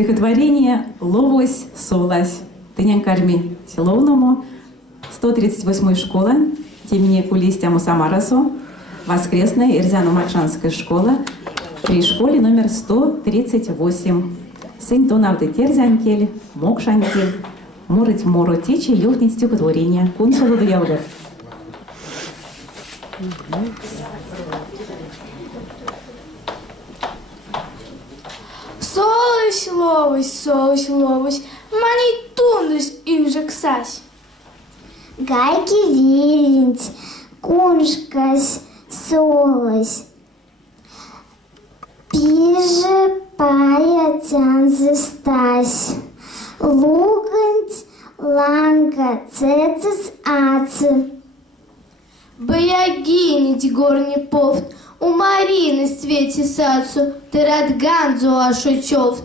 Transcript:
Стихотворение «Ловось, совлась». Тынян карми силовному. 138 школа. Темне кулистяму Самарасу. Воскресная Ирзяно-Мачанская школа. При школе номер 138. Сын тонавды терзянкель, мокшанкель. Мурыть мору течи, юхнить стихотворение. Кунсулу дьяволев. Солось, ловось, мани тунус инжексась. Гайки вирить, куншкась, солось. Пиже пая тянзыстась. Лугант, ланка, цецес, ацы. Боягинить горни повт, у Марины свете сацу, ты рад ганзу ашу човт.